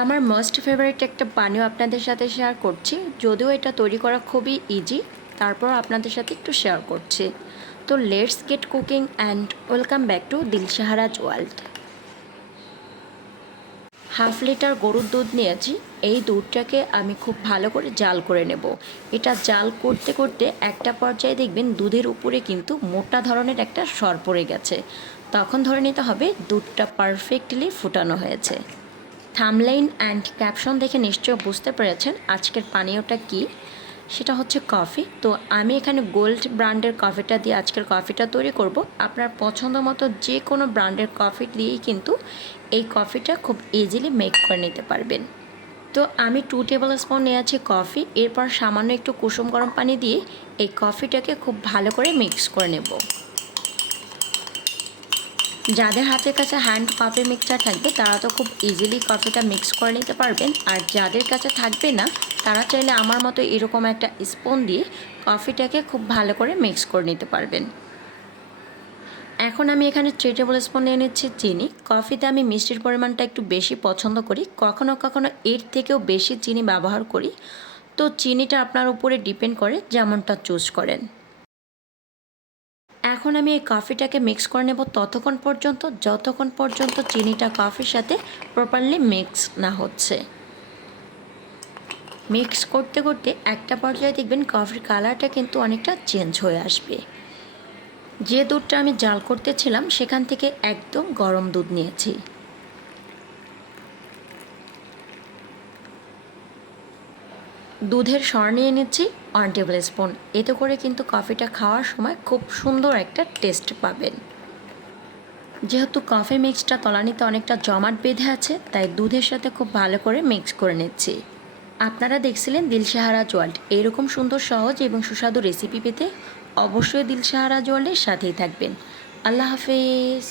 আমার most favourite একটা পানীয় আপনাদের সাথে শেয়ার করছি। যদিও এটা তৈরি করা খুবই ইজি, তারপর আপনাদের সাথে একটু শেয়ার করছি। তো let's get cooking and welcome back to Dilshaharaj world. 1/2 litre গরুর দুধ নিয়েছি। এই দুধটাকে আমি খুব ভালো করে জাল করে নেব। এটা জাল করতে করতে একটা পর্যায়ে দেখবেন দুধের উপরে কিন্তু মোটা ধরনের একটা সর পড়ে গেছে। তখন ধরে নিতে হবে দুধটা পারফেক্টলি ফুটানো হয়েছে। থামলাইন অ্যান্ড ক্যাপশন দেখে নিশ্চয় বুঝতে পেরেছেন আজকের পানীয়টা কি। সেটা হচ্ছে কফি। তো আমি এখানে গোল্ড ব্র্যান্ডের কফিটা দিয়ে আজকের কফিটা তৈরি করব। আপনার পছন্দ মতো যে কোনো ব্র্যান্ডের কফি দিয়েই কিন্তু এই কফিটা খুব ইজিলি মেক করে নিতে পারবেন। তো আমি 2 টেবিল স্পুন নিয়েছি কফি। এরপর সামান্য একটু কুসুম গরম পানি দিয়ে এই কফিটাকে খুব ভালো করে মিক্স করে নেব। যাদের হাতের কাছে হ্যান্ড কফি মিক্সচার থাকবে তারা তো খুব ইজিলি কফিটা মিক্স করে নিতে পারবেন, আর যাদের কাছে থাকবে না তারা চাইলে আমার মতো এরকম একটা স্পুন দিয়ে কফিটাকে খুব ভালো করে মিক্স করে নিতে পারবেন। এখন আমি এখানে 3 টেবিল স্পুন নিয়ে নিচ্ছি চিনি। কফিতে আমি মিষ্টির পরিমাণটা একটু বেশি পছন্দ করি, কখনো কখনো এর থেকেও বেশি চিনি ব্যবহার করি। তো চিনিটা আপনার উপরে ডিপেন্ড করে যেমনটা চুজ করেন। এখন আমি এই কফিটাকে মিক্স করে নেব যতক্ষণ পর্যন্ত চিনিটা কফির সাথে প্রপারলি মিক্স না হচ্ছে। মিক্স করতে করতে একটা পর্যায়ে দেখবেন কফির কালারটা কিন্তু অনেকটা চেঞ্জ হয়ে আসবে। যে দুধটা আমি জাল করতেছিলাম সেখান থেকে একদম গরম দুধ নিয়েছি। দুধের সর নিয়ে নিচ্ছি 1 টেবিল স্পুন। এতে করে কিন্তু কফিটা খাওয়ার সময় খুব সুন্দর একটা টেস্ট পাবেন। যেহেতু কফি মিক্সটা তলানিতে অনেকটা জমাট বেঁধে আছে, তাই দুধের সাথে খুব ভালো করে মিক্স করে নিচ্ছি। আপনারা দেখছিলেন দিলশাহারাজ ওয়ার্ল্ড। এরকম সুন্দর সহজ এবং সুস্বাদু রেসিপি পেতে অবশ্যই দিলশাহারাজ ওয়ার্ল্ডের সাথেই থাকবেন। আল্লাহ হাফেজ।